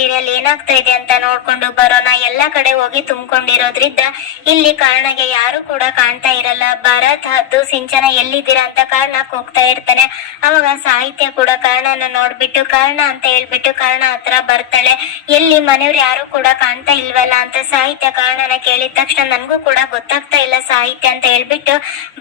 Serial ಏನಾಗ್ತಾ ಇದೆ ಅಂತ ನೋಡ್ಕೊಂಡು ಬರೋಣ. ಎಲ್ಲಾ ಕಡೆ ಹೋಗಿ ತುಂಬಿಕೊಂಡಿರೋದ್ರಿಂದ ಇಲ್ಲಿ ಕಾರಣಗೆ ಯಾರು ಕೂಡ ಕಾಣ್ತಾ ಇರಲ್ಲ. ಭರತ್ ಹದ್ದು ಸಿಂಚನ ಎಲ್ಲಿದ್ದೀರಾ ಅಂತ ಕಾರಣಕ್ಕೆ ಹೋಗ್ತಾ ಇರ್ತಾನೆ. ಅವಾಗ ಸಾಹಿತ್ಯ ಕೂಡ ಕಾರಣನ ನೋಡ್ಬಿಟ್ಟು, ಕಾರಣ ಅಂತ ಹೇಳ್ಬಿಟ್ಟು ಕಾರಣ ಹತ್ರ ಬರ್ತಾಳೆ. ಎಲ್ಲಿ ಮನೆಯವ್ರು ಯಾರು ಕೂಡ ಕಾಣ್ತಾ ಇಲ್ವಲ್ಲ ಅಂತ ಸಾಹಿತ್ಯ ಕಾರಣನ ಕೇಳಿದ ತಕ್ಷಣ ನನ್ಗೂ ಕೂಡ ಗೊತ್ತಾಗ್ತಾ ಇಲ್ಲ ಸಾಹಿತ್ಯ ಅಂತ ಹೇಳ್ಬಿಟ್ಟು,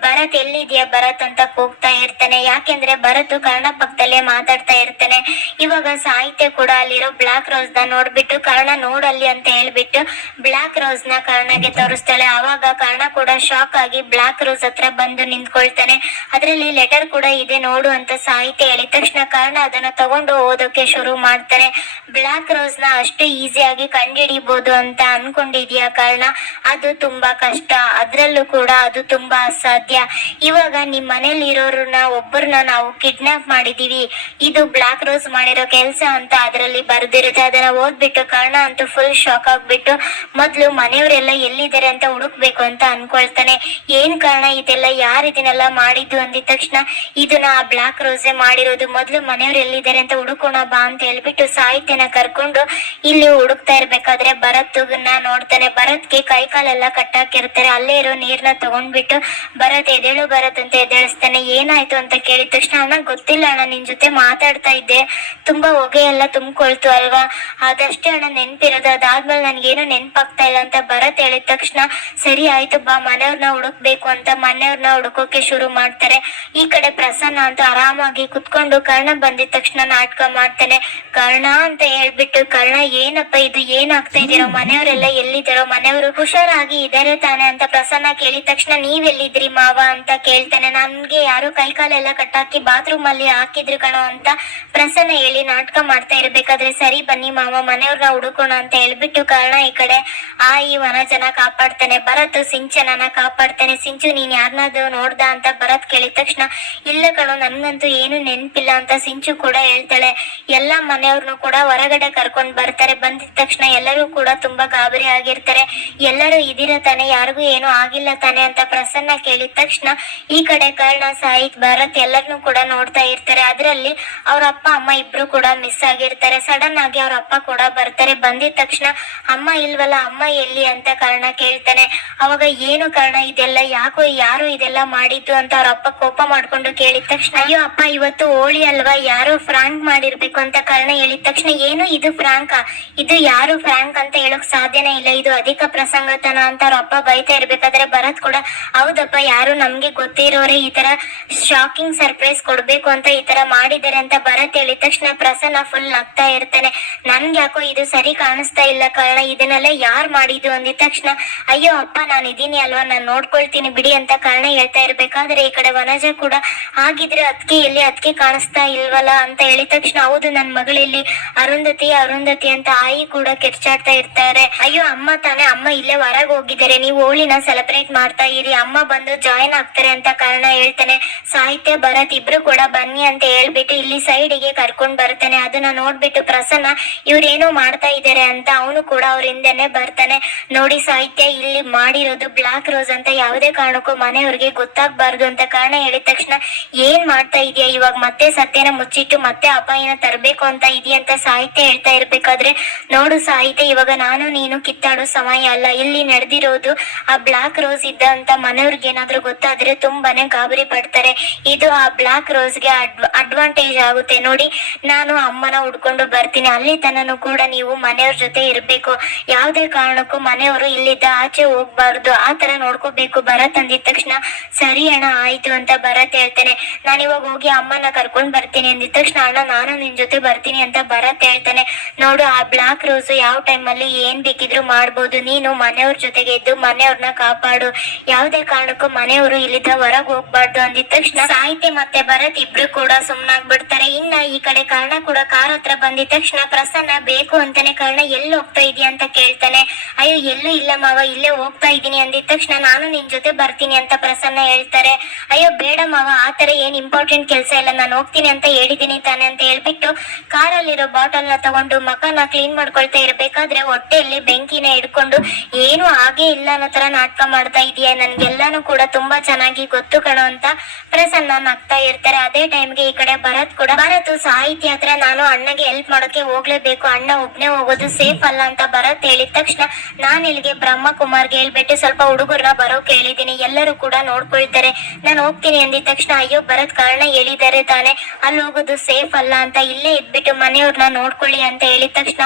ಭರತ್ ಎಲ್ಲಿದ್ಯಾ ಭರತ್ ಅಂತ ಕೂಗ್ತಾ ಇರ್ತಾನೆ. ಯಾಕೆಂದ್ರೆ ಭರತ್ ಕಾರಣ ಪಕ್ಕದಲ್ಲೇ ಮಾತಾಡ್ತಾ ಇರ್ತಾನೆ. ಇವಾಗ ಸಾಹಿತ್ಯ ಕೂಡ ಅಲ್ಲಿರೋ ಬ್ಲಾಕ್ ರೋಸ್ನ ನೋಡ್ಬಿಟ್ಟು ಕರ್ಣ ನೋಡಲ್ಲಿ ಅಂತ ಹೇಳ್ಬಿಟ್ಟು ಬ್ಲಾಕ್ ರೋಸ್ನ ಕರ್ಣಗೆ ತೋರಿಸ್ತಾಳೆ. ಆವಾಗ ಕರ್ಣ ಕೂಡ ಶಾಕ್ ಆಗಿ ಬ್ಲಾಕ್ ರೋಸ್ ಹತ್ರ ಬಂದು ನಿಂತ್ಕೊಳ್ತಾನೆ. ಅದ್ರಲ್ಲಿ ಲೆಟರ್ ಕೂಡ ಇದೆ, ನೋಡು ಅಂತ ಸಾಹಿತ್ಯ ಹೇಳಿದ ತಕ್ಷಣ ಕರ್ಣ ಅದನ್ನ ತಗೊಂಡು ಓದೋಕೆ ಶುರು ಮಾಡ್ತಾನೆ. ಬ್ಲಾಕ್ ರೋಸ್ನ ಅಷ್ಟು ಈಸಿಯಾಗಿ ಕಂಡುಹಿಡಿಬಹುದು ಅಂತ ಅನ್ಕೊಂಡಿದ್ಯಾ ಕಾರಣ? ಅದು ತುಂಬಾ ಕಷ್ಟ. ಅದ್ರಲ್ಲೂ ಕೂಡ ಅದು ತುಂಬಾ ಅಸಾಧ್ಯ. ಇವಾಗ ನಿಮ್ ಮನೇಲಿ ಇರೋರನ್ನ ಒಬ್ಬರನ್ನ ನಾವು ಕಿಡ್ನಾಪ್ ಮಾಡಿದೀವಿ. ಇದು ಬ್ಲಾಕ್ ರೋಸ್ ಮಾಡಿರೋ ಕೆಲಸ ಅಂತ ಅದರಲ್ಲಿ ಬರ್ದಿರುತ್ತೆ. ಅದನ್ನ ಓದ್ಬಿಟ್ಟು ಕಾರಣ ಅಂತೂ ಫುಲ್ ಶಾಕ್ ಆಗ್ಬಿಟ್ಟು, ಮೊದ್ಲು ಮನೆಯವರೆಲ್ಲ ಎಲ್ಲಿದ್ದಾರೆ ಅಂತ ಹುಡುಕ್ಬೇಕು ಅಂತ ಅನ್ಕೊಳ್ತಾನೆ. ಏನ್ ಕಾರಣ ಇದೆಲ್ಲ? ಯಾರು ಇದನ್ನೆಲ್ಲ ಮಾಡಿದ್ದು? ಅಂದಿದ ತಕ್ಷಣ ಇದನ್ನ ಆ ಬ್ಲಾಕ್ ರೋಸೆ ಮಾಡಿರೋದು. ಮೊದ್ಲು ಮನೆಯವ್ರು ಎಲ್ಲಿದ್ದಾರೆ ಅಂತ ಹುಡುಕೋಣ ಬಾ ಅಂತ ಹೇಳ್ಬಿಟ್ಟು ಸಾಹಿತ್ಯನ ಕರ್ಕೊಂಡು ಇಲ್ಲಿ ಹುಡುಕ್ತಾ ಇರ್ಬೇಕಾದ್ರೆ ಭರತ್ನ ನೋಡ್ತಾನೆ. ಭರತ್ಗೆ ಕೈ ಕಾಲೆಲ್ಲ ಕಟ್ಟಾಕಿರ್ತಾರೆ. ಅಲ್ಲೇ ಇರೋ ನೀರ್ನ ತಗೊಂಡ್ಬಿಟ್ಟು ಭರತ್ ಎದೇಳು ಭರತ್ ಅಂತ ಎದ್ದೇಳಿಸ್ತಾನೆ. ಏನಾಯ್ತು ಅಂತ ಕೇಳಿದ ತಕ್ಷಣ, ಅಣ್ಣ, ಗೊತ್ತಿಲ್ಲ ಅಣ್ಣ, ನಿನ್ ಜೊತೆ ಮಾತಾಡ್ತಾ ಇದ್ದೆ. ತುಂಬಾ ಹೊಗೆ ಎಲ್ಲ ತುಂಬಿಕೊಳ್ತು ಅಲ್ವಾ? ಅದಷ್ಟೇ ಅಣ್ಣ, ನೆನ್ಪಿರೋದು. ಅದಾದ್ಮೇಲೆ ನನ್ಗೇನು ನೆನ್ಪಾಗ್ತಾ ಇಲ್ಲ ಅಂತ ಭರತ್ ಹೇಳಿದ ತಕ್ಷಣ, ಸರಿ ಆಯ್ತು ಬಾ ಮನೆಯವ್ರನ್ನ ಹುಡುಕ್ಬೇಕು ಅಂತ ಮನೆಯವ್ರನ್ನ ಹುಡುಕೋಕೆ ಶುರು ಮಾಡ್ತಾರೆ. ಈ ಕಡೆ ಪ್ರಸನ್ನ ಅಂತ ಆರಾಮಾಗಿ ಕುತ್ಕೊಂಡು ಕರ್ಣ ಬಂದಿದ ತಕ್ಷಣ ನಾಟಕ ಮಾಡ್ತಾನೆ. ಕರ್ಣ ಅಂತ ಹೇಳ್ಬಿಟ್ಟು, ಕರ್ಣ, ಏನಪ್ಪ ಇದು? ಏನಾಗ್ತಾ ಇದೀರೋ ಮನೆಯವರೆಲ್ಲ ಎಲ್ಲಿದ್ದಾರೋ? ಮನೆಯವರು ಹುಷಾರಾಗಿ ಇದಾರೆ ತಾನೆ ಅಂತ ಪ್ರಸನ್ನ ಕೇಳಿದ ತಕ್ಷಣ ನೀವೆಲ್ಲಿದ್ರಿ ಮಾವ? ಅಂತ ಕೇಳ್ತಾನೆ. ನನ್ಗೆ ಯಾರು ಕೈ ಕಾಲೆಲ್ಲ ಕಟ್ಟಾಕಿ ಬಾತ್ರೂಮ್ ಅಲ್ಲಿ ಹಾಕಿದ್ರು ಕಣೋ ಅಂತ ಪ್ರಸನ್ನ ಹೇಳಿ ನಾಟಕ ಮಾಡ್ತಾ ಇರ್ಬೇಕಾದ್ರೆ ಸರಿ ಬನ್ನಿ ಮಾವ ಮನೆಯವ್ರನ್ನ ಹುಡುಕೋಣ ಅಂತ ಹೇಳ್ಬಿಟ್ಟು ಕಾರಣ ಈ ಕಡೆ, ಆ, ಈ ವನಜನ ಕಾಪಾಡ್ತಾನೆ, ಭರತ್ ಸಿಂಚನನ ಕಾಪಾಡ್ತಾನೆ. ಸಿಂಚು, ನೀನ್ ಯಾರನ್ನಾದ್ರು ನೋಡ್ದ ಅಂತ ಭರತ್ ಕೇಳಿದ ತಕ್ಷಣ, ಇಲ್ಲ ಕಣೋ, ನನ್ಗಂತೂ ಏನು ನೆನ್ಪಿಲ್ಲ ಅಂತ ಸಿಂಚು ಕೂಡ ಹೇಳ್ತಾಳೆ. ಎಲ್ಲಾ ಮನೆಯವ್ರನ್ನು ಕೂಡ ಹೊರಗಡೆ ಕರ್ಕೊಂಡ್ ಬರ್ತಾರೆ. ಬಂದಿದ ತಕ್ಷಣ ಎಲ್ಲರೂ ಕೂಡ ತುಂಬಾ ಗಾಬರಿ ಆಗಿರ್ತಾರೆ. ಎಲ್ಲರೂ ಇದಿರ ತಾನೆ? ಯಾರಿಗೂ ಏನು ಆಗಿಲ್ಲ ತಾನೆ? ಅಂತ ಪ್ರಸನ್ನ ಕೇಳಿದ ತಕ್ಷಣ, ಈ ಕಡೆ ಕರ್ಣ ಸಾಹಿತ್ ಭರತ್ ಎಲ್ಲರನ್ನೂ ಕೂಡ ನೋಡ್ತಾ ಇರ್ತಾರೆ. ಅದ್ರಲ್ಲಿ ಅವ್ರ ಅಪ್ಪ, ಅಮ್ಮ ಇಬ್ರು ಕೂಡ ಮಿಸ್ ಆಗಿರ್ತಾರೆ. ಸಡನ್ ಆಗಿ ಅವ್ರ ಅಪ್ಪ ಕೂಡ ಬರ್ತಾರೆ. ಬಂದಿದ ತಕ್ಷಣ ಅಮ್ಮ ಇಲ್ವಲ್ಲ, ಅಮ್ಮ ಎಲ್ಲಿ ಅಂತ ಕಾರಣ ಕೇಳ್ತಾನೆ. ಅವಾಗ ಏನು ಕಾರಣ, ಇದೆಲ್ಲ ಯಾಕೋ ಯಾರು ಇದೆಲ್ಲ ಮಾಡಿದ್ದು ಅಂತ ಅವ್ರ ಅಪ್ಪ ಕೋಪ ಮಾಡ್ಕೊಂಡು ಕೇಳಿದ ತಕ್ಷಣ, ಅಯ್ಯೋ ಅಪ್ಪ, ಇವತ್ತು ಹೋಳಿ ಅಲ್ವಾ? ಯಾರು ಫ್ರಾಂಕ್ ಮಾಡಿರ್ಬೇಕು ಅಂತ ಕಾರಣ ಹೇಳಿದ ತಕ್ಷಣ, ಏನು ಇದು ಫ್ರಾಂಕ್? ಇದು ಯಾರು ಫ್ರಾಂಕ್ ಅಂತ ಹೇಳಕ್ ಸಾಧ್ಯನೇ ಇಲ್ಲ. ಇದು ಅಧಿಕ ಪ್ರಸಂಗತನ ಅಂತ ಅವ್ರ ಅಪ್ಪ ಬೈತಾ ಇರ್ಬೇಕಾದ್ರೆ ಭರತ್ ಕೂಡ, ಹೌದಪ್ಪ, ಯಾರು ನಮ್ಗೆ ಗೊತ್ತಿರೋರೆ ಈ ತರ ಶಾಕಿಂಗ್ ಸರ್ಪ್ರೈಸ್ ಕೊಡ್ಬೇಕು ಅಂತ ಈ ತರ ಮಾಡಿದ್ದಾರೆ ಅಂತ ಭರತ್ ಹೇಳಿದ ತಕ್ಷಣ ಪ್ರಸನ್ನ ಫುಲ್ ನಗ್ತಾ ಇರ್ತಾನೆ. ನನ್ಗೆ ಯಾಕೋ ಇದು ಸರಿ ಕಾಣಿಸ್ತಾ ಇಲ್ಲ ಕಾರಣ. ಇದನ್ನೆಲ್ಲ ಯಾರ್ ಮಾಡಿದ್ದು ಅಂದಿದ ತಕ್ಷಣ, ಅಯ್ಯೋ ಅಪ್ಪ ನಾನು ಇದೀನಿ ಅಲ್ವಾ? ನಾನು ನೋಡ್ಕೊಳ್ತೀನಿ ಬಿಡಿ ಅಂತ ಕಾರಣ ಹೇಳ್ತಾ ಇರ್ಬೇಕಾದ್ರೆ ಈ ಕಡೆ ವನಜ ಕೂಡ ಆಗಿದ್ರೆ ಅದಕ್ಕೆ ಎಲ್ಲಿ ಅದಕ್ಕೆ ಕಾಣಿಸ್ತಾ ಇಲ್ವಲ್ಲ ಅಂತ ಹೇಳಿದ ತಕ್ಷಣ, ಹೌದು, ನನ್ ಮಗಳಲ್ಲಿ ಅರುಂಧತಿ ಅರುಂಧತಿ ಅಂತ ಆಯಿ ಕೂಡ ಕಿರ್ಚಾಡ್ತಾ ಇರ್ತಾರೆ. ಅಯ್ಯೋ, ಅಮ್ಮ ತಾನೇ, ಅಮ್ಮ ಇಲ್ಲೇ ಹೊರಗೆ ಹೋಗಿದ್ದಾರೆ. ನೀವು ಹೋಳಿನ ಸೆಲೆಬ್ರೇಟ್ ಮಾಡ್ತಾ ಇರಿ. ಅಮ್ಮ ಬಂದು ಜಾಯಿನ್ ಆಗ್ತಾರೆ ಅಂತ ಕಾರಣ ಹೇಳ್ತಾನೆ. ಸಾಹಿತ್ಯ ಭರತ್ ಇಬ್ರು ಕೂಡ ಬನ್ನಿ ಅಂತ ಹೇಳ್ಬಿಟ್ಟು ಇಲ್ಲಿ ಸೈಡಿಗೆ ಕರ್ಕೊಂಡ್ ಬರ್ತಾನೆ. ಅದನ್ನ ನೋಡ್ಬಿಟ್ಟು ಪ್ರಸನ್ನ ಇವ್ರೇನೋ ಮಾಡ್ತಾ ಇದ್ದಾರೆ ಅಂತ ಅವನು ಕೂಡ ಅವ್ರ ಹಿಂದೆನೆ ಬರ್ತಾನೆ. ನೋಡಿ ಸಾಹಿತ್ಯ, ಇಲ್ಲಿ ಮಾಡಿರೋದು ಬ್ಲಾಕ್ ರೋಸ್ ಅಂತ ಯಾವುದೇ ಕಾರಣಕ್ಕೂ ಮನೆಯವ್ರಿಗೆ ಗೊತ್ತಾಗ್ಬಾರ್ದು ಅಂತ ಕಾರಣ ಹೇಳಿದ ತಕ್ಷಣ, ಏನ್ ಮಾಡ್ತಾ ಇದೆಯಾ? ಇವಾಗ ಮತ್ತೆ ಸತ್ಯನ ಮುಚ್ಚಿಟ್ಟು ಮತ್ತೆ ಅಪಾಯನ ತರಬೇಕು ಅಂತ ಇದೆಯಾ ಅಂತ ಸಾಹಿತ್ಯ ಹೇಳ್ತಾ ಇರ್ಬೇಕಾದ್ರೆ, ನೋಡು ಸಾಹಿತ್ಯ, ಇವಾಗ ನಾನು ನೀನು ಕಿತ್ತಾಡೋ ಸಮಯ ಅಲ್ಲ. ಇಲ್ಲಿ ನಡೆದಿರೋದು ಆ ಬ್ಲಾಕ್ ರೋಸ್ ಇದ್ದ ಅಂತ ಮನೆಯವ್ರಿಗೆ ಏನಾದ್ರೂ ಗೊತ್ತಾದ್ರೆ ತುಂಬಾನೇ ಗಾಬರಿ ಪಡ್ತಾರೆ. ಇದು ಆ ಬ್ಲಾಕ್ ರೋಸ್ಗೆ ಅಡ್ವಾಂಟೇಜ್ ಆಗುತ್ತೆ. ನೋಡಿ, ನಾನು ಅಮ್ಮನ ಹುಡ್ಕೊಂಡು ಬರ್ತೀನಿ. ಅಲ್ಲಿ ತನನು ಕೂಡ ನೀವು ಮನೆಯವ್ರ ಜೊತೆ ಇರಬೇಕು. ಯಾವುದೇ ಕಾರಣಕ್ಕೂ ಮನೆಯವರು ಇಲ್ಲಿದ್ದ ಆಚೆ ಹೋಗ್ಬಾರ್ದು. ಆ ತರ ನೋಡ್ಕೋಬೇಕು. ಭರತ್ ಅಂದಿದ ತಕ್ಷಣ ಸರಿ ಅಣ್ಣ, ಆಯ್ತು ಅಂತ ಭರತ್ ಹೇಳ್ತಾನೆ. ನಾನು ಇವಾಗ ಹೋಗಿ ಅಮ್ಮನ ಕರ್ಕೊಂಡ್ ಬರ್ತೀನಿ ಅಂದಿದ ತಕ್ಷಣ, ಅಣ್ಣ, ನಾನು ನಿನ್ ಜೊತೆ ಬರ್ತೀನಿ ಅಂತ ಭರತ್ ಹೇಳ್ತಾನೆ. ನೋಡು, ಆ ಬ್ಲಾಕ್ ರೋಸ್ ಯಾವ ಅಲ್ಲಿ ಏನ್ ಬೇಕಿದ್ರು ಮಾಡ್ಬೋದು. ನೀನು ಮನೆಯವ್ರ ಜೊತೆಗೆ ಇದ್ದು ಮನೆಯವ್ರನ್ನ ಕಾಪಾಡು. ಯಾವುದೇ ಕಾರಣಕ್ಕೂ ಮನೆಯವರು ಇಲ್ಲಿದ್ದ ಹೊರಗ್ ಹೋಗ್ಬಾರ್ದು. ಅಂದಿದ ತಕ್ಷಣ ಸಾಹಿತ್ಯ ಮತ್ತೆ ಭರತ್ ಇಬ್ರು ಕೂಡ ಸುಮ್ನಾಗ್ಬಿಡ್ತಾರೆ ಇನ್ನ ಈ ಕಡೆ ಕಾರಣ ಕೂಡ ಕಾರ್ ಹತ್ರ ಬಂದಿದ ತಕ್ಷಣ ಪ್ರಸ ಪ್ರಸನ್ನ ಬೇಕು ಅಂತಾನೆ ಕಾರಣ ಎಲ್ಲಿ ಹೋಗ್ತಾ ಇದೀಯ ಅಂತ ಕೇಳ್ತಾನೆ. ಅಯ್ಯೋ, ಎಲ್ಲೂ ಇಲ್ಲ ಮಾವ, ಇಲ್ಲೇ ಹೋಗ್ತಾ ಇದ್ದೀನಿ ಅಂದಿದ ತಕ್ಷಣ ನಾನು ನಿನ್ ಜೊತೆ ಬರ್ತೀನಿ ಅಂತ ಪ್ರಸನ್ನ ಹೇಳ್ತಾರೆ. ಅಯ್ಯೋ, ಬೇಡ ಮಾವ, ಆ ತರ ಏನ್ ಇಂಪಾರ್ಟೆಂಟ್ ಕೆಲಸ ಇಲ್ಲ, ನಾನು ಹೋಗ್ತೀನಿ ಅಂತ ಹೇಳಿದೀನಿ ತಾನೆ ಅಂತ ಹೇಳ್ಬಿಟ್ಟು ಕಾರಲ್ಲಿರೋ ಬಾಟಲ್ನ ತಗೊಂಡು ಮಕನ ಕ್ಲೀನ್ ಮಾಡ್ಕೊಳ್ತಾ ಇರ್ಬೇಕಾದ್ರೆ ಹೊಟ್ಟೆಯಲ್ಲಿ ಬೆಂಕಿನ ಹಿಡ್ಕೊಂಡು ಏನು ಹಾಗೆ ಇಲ್ಲ ಅನ್ನೋ ತರ ನಾಟಕ ಮಾಡ್ತಾ ಇದೀಯ. ನನ್ಗೆಲ್ಲಾನು ಕೂಡ ತುಂಬಾ ಚೆನ್ನಾಗಿ ಗೊತ್ತು ಕಣೋ ಅಂತ ಪ್ರಸನ್ನ ನಗ್ತಾ ಇರ್ತಾರೆ. ಅದೇ ಟೈಮ್ಗೆ ಈ ಕಡೆ ಭರತ್ ಕೂಡ, ಭರತ್ ಸಾಹಿತ್ಯ ಹತ್ರ ನಾನು ಅಣ್ಣಗೆ ಹೆಲ್ಪ್ ಮಾಡೋಕೆ ಹೋಗ್ಲೇಬೇಕು ಅಣ್ಣ ಒಬ್ನೇ ಹೋಗೋದು ಸೇಫ್ ಅಲ್ಲ ಅಂತ ಭರತ್ ಹೇಳಿದ ತಕ್ಷಣ ನಾನ್ ಇಲ್ಲಿಗೆ ಬ್ರಹ್ಮಕುಮಾರ್ಗೆ ಹೇಳ್ಬಿಟ್ಟು ಸ್ವಲ್ಪ ಹುಡುಗರನ್ನ ಬರೋಕೆ ಹೇಳಿದೀನಿ. ಎಲ್ಲರೂ ಕೂಡ ನೋಡ್ಕೊಳ್ತಾರೆ. ನಾನು ಹೋಗ್ತೀನಿ ಅಂದಿದ ತಕ್ಷಣ ಅಯ್ಯೋ ಭರತ್ ಕಾರಣ ಹೇಳಿದ್ದಾರೆ ತಾನೆ. ಅಲ್ಲಿ ಹೋಗೋದು ಸೇಫ್ ಅಲ್ಲ ಅಂತ ಇಲ್ಲೇ ಇದ್ಬಿಟ್ಟು ಮನೆಯವ್ರನ್ನ ನೋಡ್ಕೊಳ್ಳಿ ಅಂತ ಹೇಳಿದ ತಕ್ಷಣ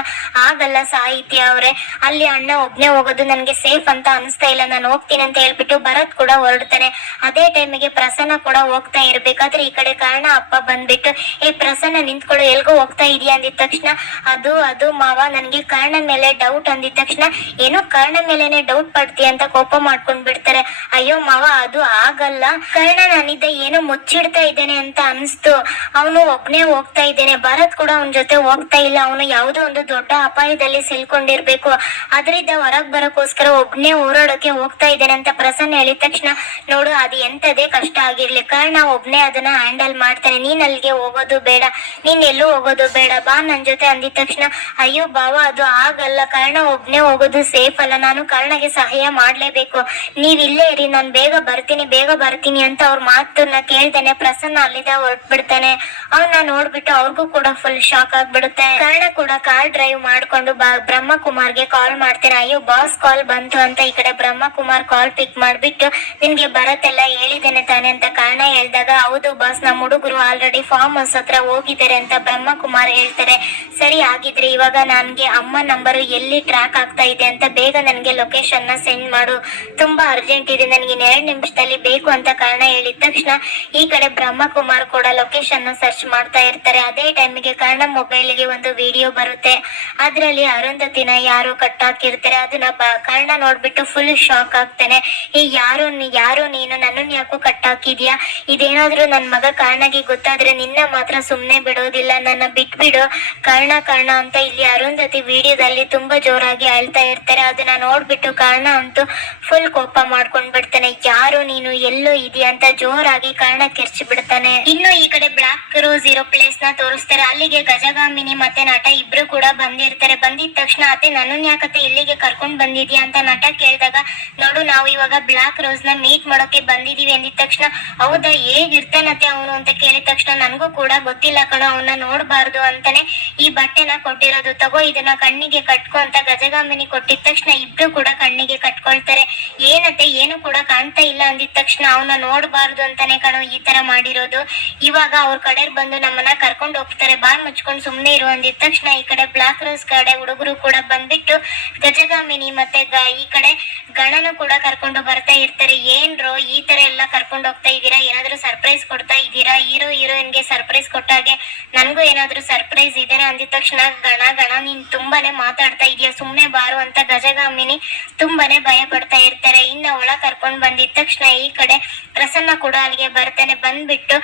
ಆಗಲ್ಲ ಸಾಹಿತ್ಯ ಅವ್ರೆ. ಅಲ್ಲಿ ಅಣ್ಣ ಒಬ್ನೇ ಹೋಗೋದು ನನ್ಗೆ ಸೇಫ್ ಅಂತ ಅನಿಸ್ತಾ ಇಲ್ಲ. ನಾನು ಹೋಗ್ತೀನಿ ಅಂತ ಹೇಳ್ಬಿಟ್ಟು ಭರತ್ ಕೂಡ ಹೊರಡ್ತಾನೆ. ಅದೇ ಟೈಮಿಗೆ ಪ್ರಸನ್ನ ಕೂಡ ಹೋಗ್ತಾ ಇರ್ಬೇಕಾದ್ರೆ ಈ ಕಡೆ ಕಾರಣ ಅಪ್ಪ ಬಂದ್ಬಿಟ್ಟು, ಏ ಪ್ರಸನ್ನ ನಿಂತ್ಕೊಳ್ಳು, ಎಲ್ಗೂ ಹೋಗ್ತಾ ಇದೀಯ? ಅಂದಿದ ತಕ್ಷಣ ಅದು ಅದು ಮಾವ, ನನಗೆ ಕರ್ಣ ಮೇಲೆ ಡೌಟ್ ಅಂದಿದ ತಕ್ಷಣ, ಏನೋ ಕರ್ಣ ಮೇಲೆನೆ ಡೌಟ್ ಪಡ್ತೀಯ ಅಂತ ಕೋಪ ಮಾಡ್ಕೊಂಡ್ ಬಿಡ್ತಾರೆ. ಅಯ್ಯೋ ಮಾವ, ಅದು ಆಗಲ್ಲ. ಕರ್ಣ ನಾನಿದ್ದ ಏನೋ ಮುಚ್ಚಿಡ್ತಾ ಇದ್ದೇನೆ ಅಂತ ಅನ್ಸ್ತು. ಅವನು ಒಬ್ನೇ ಹೋಗ್ತಾ ಇದ್ದೇನೆ. ಭರತ್ ಕೂಡ ಅವನ ಜೊತೆ ಹೋಗ್ತಾ ಇಲ್ಲ. ಅವನು ಯಾವುದೋ ಒಂದು ದೊಡ್ಡ ಅಪಾಯದಲ್ಲಿ ಸಿಲ್ಕೊಂಡಿರ್ಬೇಕು. ಅದರಿಂದ ಹೊರಗ್ ಬರೋಕೋಸ್ಕರ ಒಬ್ನೇ ಓಡಾಡೋಕೆ ಹೋಗ್ತಾ ಇದ್ದೇನೆ ಅಂತ ಪ್ರಸನ್ನ ಹೇಳಿದ ತಕ್ಷಣ, ನೋಡು, ಅದು ಎಂತದೇ ಕಷ್ಟ ಆಗಿರ್ಲಿ. ಕರ್ಣ ಒಬ್ನೇ ಅದನ್ನ ಹ್ಯಾಂಡಲ್ ಮಾಡ್ತಾನೆ. ನೀನ್ ಅಲ್ಲಿಗೆ ಹೋಗೋದು ಬೇಡ. ನೀನ್ ಎಲ್ಲೂ ಹೋಗೋದು ಬೇಡ. ಬಾ ನನ್ ಜೊತೆ ಅಂದಿದ ತಕ್ಷಣ, ಅಯ್ಯೋ ಬಾವ, ಅದು ಆಗಲ್ಲ. ಕಾರಣ ಒಬ್ನೇ ಹೋಗೋದು ಸೇಫ್ ಅಲ್ಲ. ನಾನು ಕಾರಣಗೆ ಸಹಾಯ ಮಾಡ್ಲೇಬೇಕು. ನೀವ್ ಇರಿ. ನಾನ್ ಬೇಗ ಬರ್ತೀನಿ ಬೇಗ ಬರ್ತೀನಿ ಅಂತ ಅವ್ರ ಮಾತನ್ನ ಕೇಳ್ತಾನೆ ಪ್ರಸನ್ನ ಅಲ್ಲಿದ ಹೊರಟ್ಬಿಡ್ತಾನೆ. ಅವನ್ನ ನೋಡ್ಬಿಟ್ಟು ಅವ್ರಿಗೂ ಕೂಡ ಫುಲ್ ಶಾಕ್ ಆಗ್ಬಿಡುತ್ತೆ. ಕಾರಣ ಕೂಡ ಕಾರ್ ಡ್ರೈವ್ ಮಾಡ್ಕೊಂಡು ಬ್ರಹ್ಮ ಕುಮಾರ್ಗೆ ಕಾಲ್ ಮಾಡ್ತಾನೆ. ಅಯ್ಯೋ ಬಾಸ್ ಕಾಲ್ ಬಂತು ಅಂತ ಈ ಕಡೆ ಬ್ರಹ್ಮಕುಮಾರ್ ಕಾಲ್ ಪಿಕ್ ಮಾಡ್ಬಿಟ್ಟು ನಿನ್ಗೆ ಬರತ್ತೆಲ್ಲ, ಹೇಳಿದ್ದೇನೆ ತಾನೆ ಅಂತ ಕಾರಣ ಹೇಳ್ದಾಗ, ಹೌದು ಬಾಸ್ ನಮ್ಮ ಹುಡುಗರು ಆಲ್ರೆಡಿ ಫಾರ್ಮ್ ಹೌಸ್ ಹತ್ರ ಹೋಗಿದ್ದಾರೆ ಅಂತ ಬ್ರಹ್ಮಕುಮಾರ್ ಹೇಳ್ತಾರೆ. ಸರಿ ಆಗಿದ್ರೆ ಇವಾಗ ನನಗೆ ಅಮ್ಮ ನಂಬರ್ ಎಲ್ಲಿ ಟ್ರ್ಯಾಕ್ ಆಗ್ತಾ ಇದೆ ಅಂತ ಬೇಗ ನನಗೆ ಲೊಕೇಶನ್ನ ಸೆಂಡ್ ಮಾಡು. ತುಂಬಾ ಅರ್ಜೆಂಟ್ ಇದೆ, ನನಗೆ ಎರಡು ನಿಮಿಷದಲ್ಲಿ ಬೇಕು ಅಂತ ಕಾರಣ ಹೇಳಿದ ತಕ್ಷಣ ಈ ಕಡೆ ಬ್ರಹ್ಮಕುಮಾರ್ ಕೂಡ ಲೊಕೇಶನ್ ಸರ್ಚ್ ಮಾಡ್ತಾ ಇರ್ತಾರೆ. ಅದೇ ಟೈಮಿಗೆ ಕಾರಣ ಮೊಬೈಲ್ಗೆ ಒಂದು ವಿಡಿಯೋ ಬರುತ್ತೆ. ಅದರಲ್ಲಿ ಅರುಂಧತಿನ ಯಾರು ಕಟ್ ಹಾಕಿರ್ತಾರೆ. ಅದನ್ನ ಕಾರಣ ನೋಡ್ಬಿಟ್ಟು ಫುಲ್ ಶಾಕ್ ಆಗ್ತಾನೆ. ಈ ಯಾರು ಯಾರು ನೀನು? ನನ್ನನ್ನು ಯಾಕೋ ಕಟ್ ಹಾಕಿದ್ಯಾ? ಇದೇನಾದ್ರೂ ನನ್ನ ಮಗ ಕಾರಣಗೆ ಗೊತ್ತಾದ್ರೆ ನಿನ್ನ ಮಾತ್ರ ಸುಮ್ಮನೆ ಬಿಡೋದಿಲ್ಲ. ನನ್ನ ಬಿಟ್ಬಿಡು. ಕಾರಣ ಕಾರಣ ಅಂತ ಇಲ್ಲಿ ಅರುಂಧತಿ ವಿಡಿಯೋದಲ್ಲಿ ತುಂಬಾ ಜೋರಾಗಿ ಅಳ್ತಾ ಇರ್ತಾರೆ. ಅದನ್ನ ನೋಡ್ಬಿಟ್ಟು ಕಾರಣ ಅಂತೂ ಫುಲ್ ಕೋಪ ಮಾಡ್ಕೊಂಡ್ ಬಿಡ್ತಾನೆ. ಯಾರು ನೀನು, ಎಲ್ಲೋ ಇದೆಯಾ ಅಂತ ಜೋರಾಗಿ ಕಾರಣ ಕೆರ್ಚಿ ಬಿಡ್ತಾನೆ. ಇನ್ನು ಈ ಕಡೆ ಬ್ಲಾಕ್ ರೋಸ್ ಇರೋ ಪ್ಲೇಸ್ನ ತೋರಿಸ್ತಾರೆ. ಅಲ್ಲಿಗೆ ಗಜಗಾಮಿನಿ ಮತ್ತೆ ನಟ ಇಬ್ರು ಕೂಡ ಬಂದಿರ್ತಾರೆ. ಬಂದಿದ ತಕ್ಷಣ ಅತ್ತೆ ನನ್ನನ್ ಯಾಕತ್ತೆ ಇಲ್ಲಿಗೆ ಕರ್ಕೊಂಡ್ ಬಂದಿದ್ಯಾ ಅಂತ ನಟ ಕೇಳಿದಾಗ, ನೋಡು ನಾವು ಇವಾಗ ಬ್ಲಾಕ್ ರೋಸ್ನ ಮೀಟ್ ಮಾಡೋಕೆ ಬಂದಿದೀವಿ ಅಂದಿದ ತಕ್ಷಣ, ಹೌದಾ, ಹೇಗಿರ್ತಾನತ್ತೆ ಅವನು ಅಂತ ಕೇಳಿದ ತಕ್ಷಣ, ನನಗೂ ಕೂಡ ಗೊತ್ತಿಲ್ಲ ಕಣೋ, ಅವನ್ನ ನೋಡಬಾರ್ದು ಅಂತಾನೆ ಈ ಬಟ್ಟೆನ ಕೊಟ್ಟಿರೋದು, ತಗೋ, ಇದನ್ನ ಕಣ್ಣಿಗೆ ಕಟ್ಕೊ ಅಂತ ಗಜಗಾಮಿನಿ ಕೊಟ್ಟಿದ ತಕ್ಷಣ ಇಬ್ರು ಕೂಡ ಕಣ್ಣಿಗೆ ಕಟ್ಕೊಳ್ತಾರೆ. ಏನತ್ತೆ, ಏನು ಕೂಡ ಕಾಣ್ತಾ ಇಲ್ಲ ಅಂದಿದ ತಕ್ಷಣ ಅವನ ನೋಡಬಾರ್ದು ಅಂತಾನೆ ಕಣೋ ಈ ತರ ಮಾಡಿರೋದು. ಇವಾಗ ಅವ್ರ ಕಡೆ ಬಂದು ನಮ್ಮನ್ನ ಕರ್ಕೊಂಡು ಹೋಗ್ತಾರೆ ಬಾರ್ ಮುಚ್ಕೊಂಡು ಸುಮ್ನೆ ಇರು ಅಂದಿದ ತಕ್ಷಣ ಈ ಕಡೆ ಬ್ಲಾಕ್ ರೋಸ್ ಕಡೆ ಹುಡುಗರು ಕೂಡ ಬಂದ್ಬಿಟ್ಟು ಗಜಗಾಮಿನಿ ಮತ್ತೆ ಈ ಕಡೆ ಗಣನು ಕೂಡ ಕರ್ಕೊಂಡು ಬರ್ತಾ ಇರ್ತಾರೆ. ಏನ್ರೋ ಈ ತರ ಎಲ್ಲ ಕರ್ಕೊಂಡು ಹೋಗ್ತಾ ಇದೀರಾ? ಏನಾದ್ರೂ ಸರ್ಪ್ರೈಸ್ ಕೊಡ್ತಾ ಇದ್ದೀರಾ ಹೀರೋ ಹೀರೋಯಿನ್ಗೆ ಸರ್ಪ್ರೈಸ್ ಕೊಟ್ಟಾಗೆ ನನ್ಗೂ ಏನಾದ್ರೂ ಸರ್ಪ್ರೈಸ್ ಇದೆ ಅಂದಿದ ತಕ್ಷಣ, ಗಣ ಗಣ, ನೀನ್ ತುಂಬಾನೇ ಮಾತಾಡ್ತಾ ಇದೀಯ, ಸುಮ್ನೆ ಬಾರು ಅಂತ ಗಜಗಾಮಿನಿ ತುಂಬಾನೇ ಭಯ ಪಡ್ತಾ ಇರ್ತಾರೆ. ಇನ್ನ ಒಳ ಕರ್ಕೊಂಡ್ ಬಂದಿದ ತಕ್ಷಣ ಈ ಕಡೆ ಪ್ರಸನ್ನ ಕೂಡ ಅಲ್ಲಿಗೆ ಬರ್ತಾನೆ. ಬಂದ್ಬಿಟ್ಟು,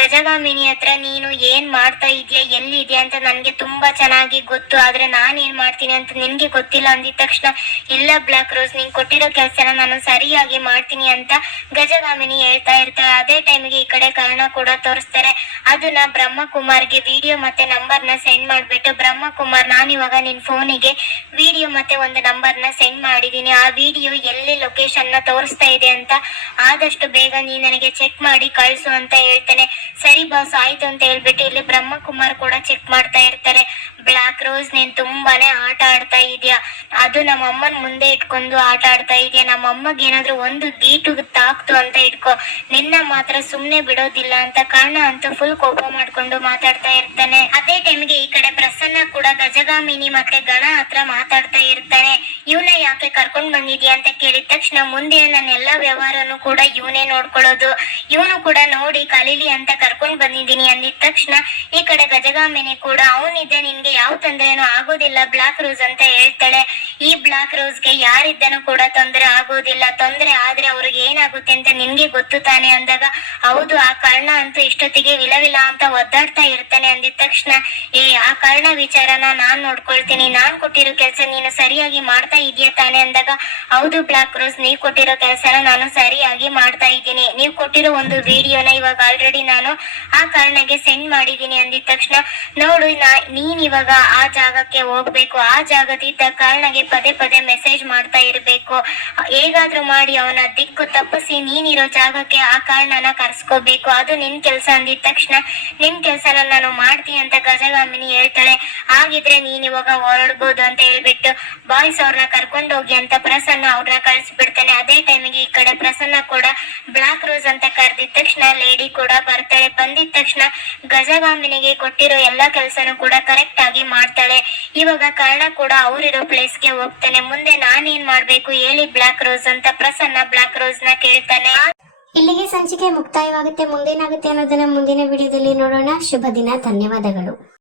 ಗಜಗಾಮಿನಿ ಹತ್ರ ನೀನು ಏನ್ ಮಾಡ್ತಾ ಇದೀಯ, ಎಲ್ಲಿದ್ಯಾ ಅಂತ ನನ್ಗೆ ತುಂಬಾ ಚೆನ್ನಾಗಿ ಗೊತ್ತು. ಆದ್ರೆ ನಾನ್ ಏನ್ ಮಾಡ್ತೀನಿ ಅಂತ ನಿನ್ಗೆ ಗೊತ್ತಿಲ್ಲ ಅಂದಿದ ತಕ್ಷಣ, ಇಲ್ಲ ಬ್ಲಾಕ್ ರೋಸ್, ನೀನ್ ಕೊಟ್ಟಿರೋ ಕೆಲ್ಸನ ನಾನು ಸರಿಯಾಗಿ ಮಾಡ್ತೀನಿ ಅಂತ ಗಜಗಾಮಿನಿ ಹೇಳ್ತಾ ಇರ್ತಾರೆ ಅದೇ ಟೈಮ್ಗೆ ಈ ಕಡೆ ಕರ್ಣ ಕೂಡ ತೋರಿಸ್ತಾರೆ. ಅದನ್ನ ಬ್ರಹ್ಮಕುಮಾರ್ಗೆ ವಿಡಿಯೋ ಮತ್ತೆ ನಂಬರ್ನ ಸೆಂಡ್ ಮಾಡ್ಬಿಟ್ಟು ಬ್ರಹ್ಮಕುಮಾರ್, ನಾನು ಇವಾಗ ನಿನ್ ಫೋನಿಗೆ ವಿಡಿಯೋ ಮತ್ತೆ ಒಂದು ನಂಬರ್ನ ಸೆಂಡ್ ಮಾಡಿದೀನಿ. ಆ ವಿಡಿಯೋ ಎಲ್ಲಿ ಲೊಕೇಶನ್ನ ತೋರಿಸ್ತಾ ಇದೆ ಅಂತ ಆದಷ್ಟು ಬೇಗ ನೀ ನನಗೆ ಚೆಕ್ ಮಾಡಿ ಕಳ್ಸು ಅಂತ ಹೇಳ್ತೇನೆ. ಸರಿ ಬಾಸ್ ಆಯ್ತು ಅಂತ ಹೇಳ್ಬಿಟ್ಟು ಇಲ್ಲಿ ಬ್ರಹ್ಮಕುಮಾರ್ ಕೂಡ ಚೆಕ್ ಮಾಡ್ತಾ ಇರ್ತಾರೆ. ಬ್ಲಾಕ್ ರೋಸ್ ನೀನ್ ತುಂಬಾನೇ ಆಟ ಆಡ್ತಾ ಇದೀಯಾ? ಅದು ನಮ್ಮ ಅಮ್ಮನ ಮುಂದೆ ಇಟ್ಕೊಂಡು ಆಟ ಆಡ್ತಾ ಇದೀಯ? ನಮ್ಮ ಅಮ್ಮಗ್ ಏನಾದ್ರೂ ಒಂದು ಗೀಟು ತಾಕ್ತು ಅಂತ ಇಟ್ಕೋ. ನಿನ್ನ ಮಾತ್ರ ಸುಮ್ನೆ ಬಿಡೋದಿಲ್ಲ ಅಂತ, ಕಾರಣ ಅಂತ ಫುಲ್ ಕೋಪ ಮಾಡ್ಕೊಂಡು ಮಾತಾಡ್ತಾ ಇರ್ತಾನೆ. ಅದೇ ಟೈಮ್ಗೆ ಈ ಕಡೆ ಪ್ರಸನ್ನ ಕೂಡ ಗಜಗಾಮಿನಿ ಮತ್ತೆ ಗಣ ಹತ್ರ ಮಾತಾಡ್ತಾ ಇರ್ತಾನೆ. ಇವನ ಯಾಕೆ ಕರ್ಕೊಂಡ್ ಬಂದಿದ್ಯಾ ಅಂತ ಕೇಳಿದ ತಕ್ಷಣ ಮುಂದೆ ನನ್ನ ಎಲ್ಲಾ ವ್ಯವಹಾರನು ಕೂಡ ಇವನೇ ನೋಡ್ಕೊಳ್ಳೋದು. ಇವನು ಕೂಡ ನೋಡಿ ಕಲೀಲಿ ಅಂತ ಕರ್ಕೊಂಡ್ ಬಂದಿದ್ದೀನಿ ಅಂದಿದ ತಕ್ಷಣ ಈ ಕಡೆ ಗಜಗಾಮಿನಿ ಕೂಡ, ಅವನಿದ್ದೆ ನಿನ್ಗೆ ಯಾವ ತೊಂದರೆನೂ ಆಗೋದಿಲ್ಲ, ಬ್ಲಾಕ್ ರೋಸ್ ಅಂತ ಹೇಳ್ತಾಳೆ. ಈ ಬ್ಲಾಕ್ ರೋಸ್ಗೆ ಯಾರಿದ್ದನು ಕೂಡ ತೊಂದರೆ ಆಗೋದಿಲ್ಲ. ತೊಂದರೆ ಆದ್ರೆ ಅವ್ರಿಗೆ ಏನಾಗುತ್ತೆ ಅಂತ ನಿನ್ಗೆ ಗೊತ್ತು ತಾನೆ ಅಂದಾಗ, ಹೌದು, ಆ ಕಾರಣ ಅಂತೂ ಇಷ್ಟೊತ್ತಿಗೆ ವಿಲವಿಲ ಅಂತ ಒದ್ದಾಡ್ತಾ ಇರ್ತಾನೆ. ಅಂದಿದ ತಕ್ಷಣ, ಏ, ಆ ಕಾರಣ ವಿಚಾರನ ನಾನ್ ನೋಡ್ಕೊಳ್ತೀನಿ. ನಾನ್ ಕೊಟ್ಟಿರೋ ಕೆಲಸ ನೀನು ಸರಿಯಾಗಿ ಮಾಡ್ತಾ ಇದೀಯ ತಾನೆ? ಅಂದಾಗ, ಹೌದು ಬ್ಲಾಕ್ ರೋಸ್, ನೀವ್ ಕೊಟ್ಟಿರೋ ಕೆಲಸನ ನಾನು ಸರಿಯಾಗಿ ಮಾಡ್ತಾ ಇದ್ದೀನಿ. ನೀವ್ ಕೊಟ್ಟಿರೋ ಒಂದು ವಿಡಿಯೋನ ಇವಾಗ ಆಲ್ರೆಡಿ ನಾನು ಆ ಕಾರಣಕ್ಕೆ ಸೆಂಡ್ ಮಾಡಿದೀನಿ ಅಂದಿದ ತಕ್ಷಣ, ನೋಡು, ನಾ, ನೀನ್ ಇವಾಗ ಆ ಜಾಗಕ್ಕೆ ಹೋಗ್ಬೇಕು. ಆ ಜಾಗದಿದ್ದ ಕಾರಣಗೆ ಪದೇ ಪದೇ ಮೆಸೇಜ್ ಮಾಡ್ತಾ ಇರ್ಬೇಕು. ಹೇಗಾದ್ರೂ ಮಾಡಿ ಅವನ ದಿಕ್ಕು ತಪ್ಪಿಸಿ ನೀನಿರೋ ಜಾಗಕ್ಕೆ ಆ ಕಾರಣನ ಕರ್ಸ್ಕೋಬೇಕು. ಅದು ನಿನ್ ಕೆಲ್ಸ ಅಂದಿದ ತಕ್ಷಣ ನಿನ್ ಕೆಲ್ಸನ ನಾನು ಮಾಡ್ತೀನಿ ಅಂತ ಗಜಗಾಮಿನಿ ಹೇಳ್ತಾಳೆ. ಹಾಗಿದ್ರೆ ನೀನ್ ಇವಾಗ ಹೊರಡ್ಬೋದು ಅಂತ ಹೇಳ್ಬಿಟ್ಟು ಬಾಯ್ಸ್ ಅವ್ರನ್ನ ಕರ್ಕೊಂಡು ಹೋಗಿ ಅಂತ ಪ್ರಸನ್ನ ಅವ್ರನ್ನ ಕಳಿಸ್ಬಿಡ್ತಾನೆ. ಅದೇ ಟೈಮಿಗೆ ಈ ಕಡೆ ಪ್ರಸನ್ನ ಕೂಡ ಬ್ಲಾಕ್ ರೋಸ್ ಅಂತ ಕರೆದಿದ ತಕ್ಷಣ ಲೇಡಿ ಕೂಡ ಬರ್ತಾಳೆ. ಬಂದಿದ ತಕ್ಷಣ ಗಜಗಾಮಿನಿಗೆ ಕೊಟ್ಟಿರೋ ಎಲ್ಲಾ ಕೆಲ್ಸನೂ ಕೂಡ ಕರೆಕ್ಟ್ ಆಗಿ ಮಾಡ್ತಾಳೆ. ಇವಾಗ ಕರ್ಣ ಕೂಡ ಅವ್ರಿರೋ ಪ್ಲೇಸ್ಗೆ ಹೋಗ್ತಾನೆ. ಮುಂದೆ ನಾನೇನ್ ಮಾಡ್ಬೇಕು? ಹೇಳಿ ಬ್ಲಾಕ್ ರೋಸ್ ಅಂತ ಪ್ರಸನ್ನ ಬ್ಲಾಕ್ ರೋಸ್ನ ಕೇಳ್ತಾನೆ. ಇಲ್ಲಿಗೆ ಸಂಚಿಕೆ ಮುಕ್ತಾಯವಾಗುತ್ತೆ. ಮುಂದೇನಾಗುತ್ತೆ ಅನ್ನೋದನ್ನ ಮುಂದಿನ ವಿಡಿಯೋದಲ್ಲಿ ನೋಡೋಣ. ಶುಭ ದಿನ, ಧನ್ಯವಾದಗಳು.